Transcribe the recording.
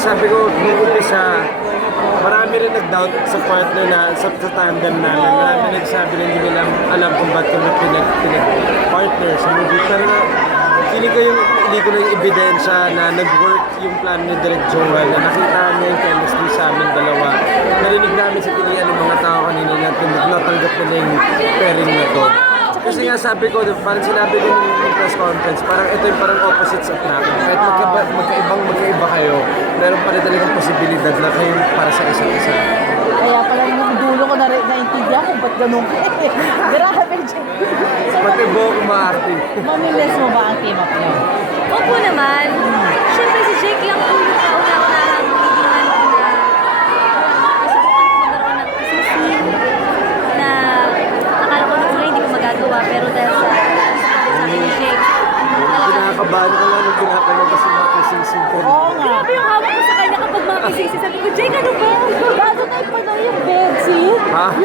sabi ko, nung umpisa, marami rin nag-doubt sa partner na sa, sa tandem namin. Marami nagsabi na hindi nila alam kung ba't kami pinag, pinag-partner sa movie. Pero na, feeling ko yung hindi ko na yung ebidensya na nag-work yung plan ni Direk Joel na nakita niya yung chemistry sa amin dalawa. Narinig namin sa tingian ng mga tao kanina na natanggap nila yung pairing na to. Kasi nga sabi ko, parang sinabi ko nung press conference, parang ito yung parang opposites attract. Kahit magkaiba, magkaibang magkaiba kayo, meron pa rin talagang posibilidad na kayo para sa isa't isa. Kaya pala nung dulo ko na rin naintindihan kung ba't ganun ka eh. Grabe, Jake. Pati buhok umaarte. Mamimiss mo ba ang team up niyo? Opo naman. Nung pinapanood kasi mga kissing ko. Oo nga. Grabe yung